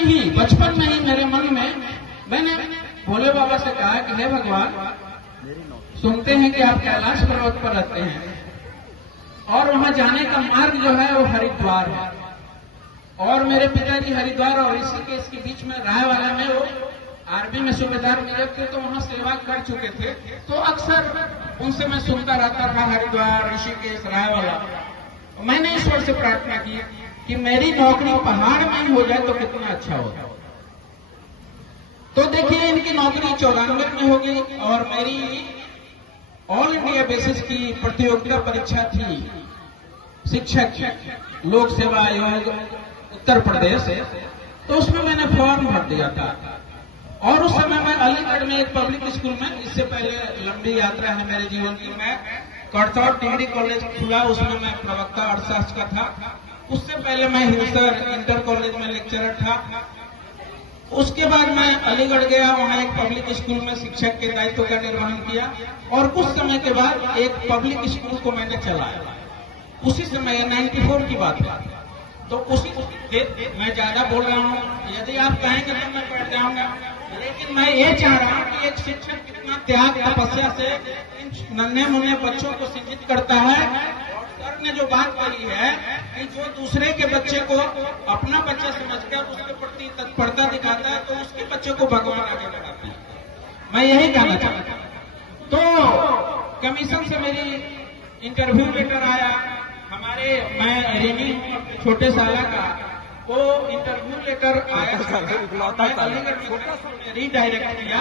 में ही, बचपन में ही मेरे मन में मैंने भोले बाबा से कहा कि हे भगवान, सुनते हैं कि आप कैलाश पर्वत पर रहते हैं और वहां जाने का मार्ग जो है वो हरिद्वार है, और मेरे पिताजी हरिद्वार और ऋषिकेश के बीच में रायवाला में वो आर्मी में सूबेदार नियुक्त थे, तो वहां सेवा कर चुके थे। तो अक्सर उनसे मैं सुनता रहता था हरिद्वार, ऋषिकेश, रायवाला। मैंने ईश्वर से प्रार्थना की कि मेरी नौकरी पहाड़ में ही हो जाए तो कितना अच्छा होगा। तो देखिए इनकी नौकरी 94 में होगी और मेरी ऑल इंडिया बेसिस की प्रतियोगिता परीक्षा थी, शिक्षक लोक सेवा आयोग उत्तर प्रदेश, तो उसमें मैंने फॉर्म भर दिया था। और उस समय मैं अलीगढ़ में एक पब्लिक स्कूल में, इससे पहले लंबी यात्रा है मेरे जीवन की, मैं करतौर डिग्री कॉलेज खुला, उसमें मैं प्रवक्ता अर्थशास्त्र का था। उससे पहले मैं हिंसर इंटर कॉलेज में लेक्चरर था। उसके बाद मैं अलीगढ़ गया, वहां एक पब्लिक स्कूल में शिक्षक के दायित्व का निर्वहन किया, और कुछ समय के बाद एक पब्लिक स्कूल को मैंने चलाया। उसी समय 94 की बात है। तो उसी मैं ज्यादा बोल रहा हूँ, यदि आप कहेंगे तो मैं बैठ जाऊंगा, लेकिन मैं ये चाह रहा हूँ कि एक शिक्षक कितना त्याग तपस्या से इन नन्हे मुन्ने बच्चों को शिक्षित करता है। और सर ने जो बात कही है कि जो दूसरे के बच्चे को अपना बच्चा समझकर उसके प्रति तत्परता दिखाता है, तो उसके बच्चे को भगवान आगे बढ़ाते हैं। मैं यही कहना चाहता हूँ। तो कमीशन से मेरी इंटरव्यू लेटर आया, मैं रेनी हूँ छोटे साला का, वो इंटरव्यू लेटर आया, रीडायरेक्ट किया,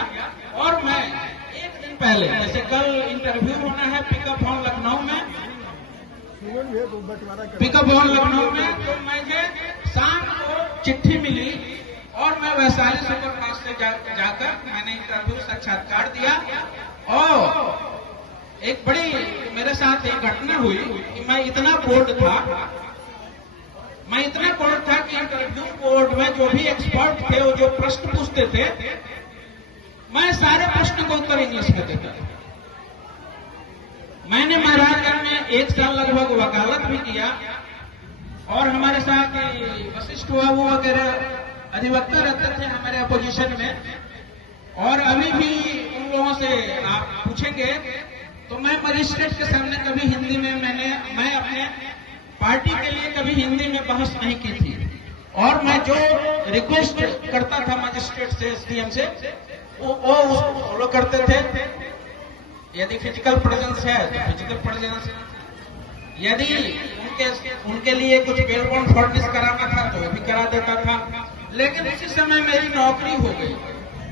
और मैं एक दिन पहले, जैसे कल इंटरव्यू होना है पिकअप हॉल लखनऊ में, तो मुझे शाम को चिट्ठी मिली और मैं वैशाली सुपरफास्ट से जाकर मैंने इंटरव्यू साक्षात्कार दिया। और एक बड़ी मेरे साथ एक घटना हुई कि मैं इतना बोर्ड था कि इंटरव्यू बोर्ड में जो भी एक्सपर्ट थे वो जो प्रश्न पूछते थे, मैं सारे प्रश्न को उत्तर इंग्लिश में देता था। मैंने महाराजगंज में 1 साल लगभग वकालत भी किया, और हमारे साथ वशिष्ठ बाबू वगैरह अधिवक्ता रहते थे हमारे अपोजिशन में। और अभी भी उन लोगों से आप पूछेंगे तो मैं मजिस्ट्रेट के सामने कभी हिंदी में मैं अपने पार्टी के लिए कभी हिंदी में बहस नहीं की थी। और मैं जो रिक्वेस्ट करता था मजिस्ट्रेट से, एसडीएम से, वो उसको फॉलो करते थे। यदि फिजिकल प्रेजेंस है तो फिजिकल प्रेजेंस, यदि उनके लिए कुछ बेल बॉन्ड फर्निश कराना था तो वो भी करा देता था। लेकिन उसी समय मेरी नौकरी हो गई,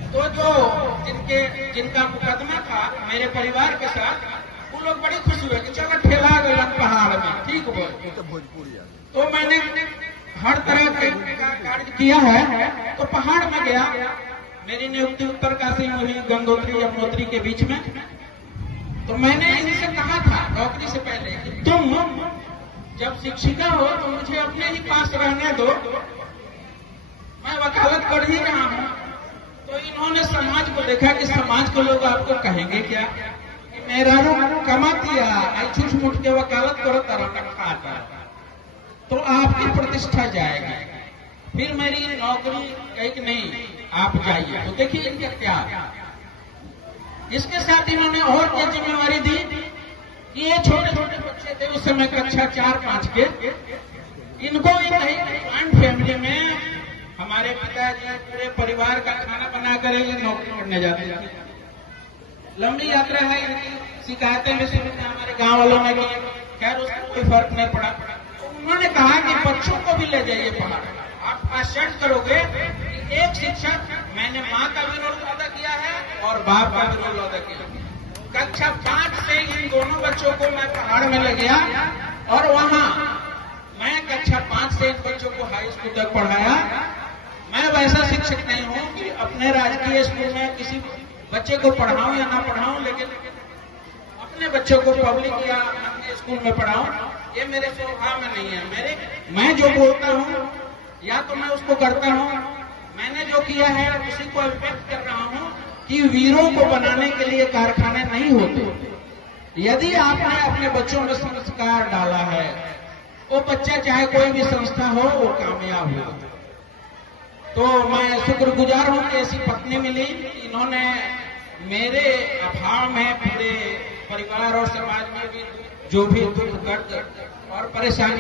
तो जो जिनका मुकदमा था मेरे परिवार के साथ, वो लोग बड़ी खुश हुए कि चलो ठेला गया पहाड़ में, ठीक बोल। तो मैंने हर तरह का कार्य किया है। तो पहाड़ में गया, मेरी नियुक्ति उत्तरकाशी में हुई, गंगोत्री यमुनोत्री के बीच में। तो मैंने इनसे कहा था नौकरी से पहले कि तुम जब शिक्षिका हो तो मुझे अपने ही पास रहने दो, मैं वकालत कर ही रहा हूं। तो इन्होंने समाज को देखा कि समाज को लोग आपको कहेंगे क्या कि मेरा कमातिया झूठ मूठ के वकालत करो तरह खाता, तो आपकी प्रतिष्ठा जाएगी। फिर मेरी नौकरी कही कि नहीं आप जाइए। तो देखिए इनका क्या, इसके साथ इन्होंने और क्या जिम्मेवारी दी कि ये छोटे छोटे बच्चे थे उस समय कक्षा 4-5 के, इनको भी कहीं ज्वाइंट फैमिली में हमारे पिताजी पूरे परिवार का खाना बना कर ये नौकरी करने जाते थे। लंबी यात्रा है, इनकी शिकायतें भी सुनी हमारे गांव वालों ने, खैर उसको कोई फर्क नहीं पड़ा। तो उन्होंने कहा कि बच्चों को भी ले जाइए पहाड़। आप आश्चर्य करोगे कि एक शिक्षक, मैंने माँ का भी रोल अदा किया है और बाप का भी रोल अदा किया। कक्षा 5 से इन दोनों बच्चों को मैं पहाड़ में ले गया, और वहां मैं कक्षा 5 से इन बच्चों को हाई स्कूल तक पढ़ाया। मैं वैसा शिक्षक नहीं हूं कि अपने राजकीय स्कूल में किसी बच्चे को पढ़ाऊं या ना पढ़ाऊं, लेकिन अपने बच्चों को पब्लिक या अपने स्कूल में पढ़ाऊं, ये मेरे स्वभाव में नहीं है। मैं जो बोलता हूं या तो मैं उसको करता हूं। मैंने जो किया है उसी को व्यक्त कर रहा हूं कि वीरों को बनाने के लिए कारखाने नहीं होते। यदि आपने अपने बच्चों में संस्कार डाला है, वो बच्चा चाहे कोई भी संस्था हो वो कामयाब हो। तो मैं शुक्रगुजार हूं कि ऐसी पत्नी मिली। इन्होंने मेरे अभाव में पूरे परिवार और समाज में भी जो भी दुख दर्द और परेशानियां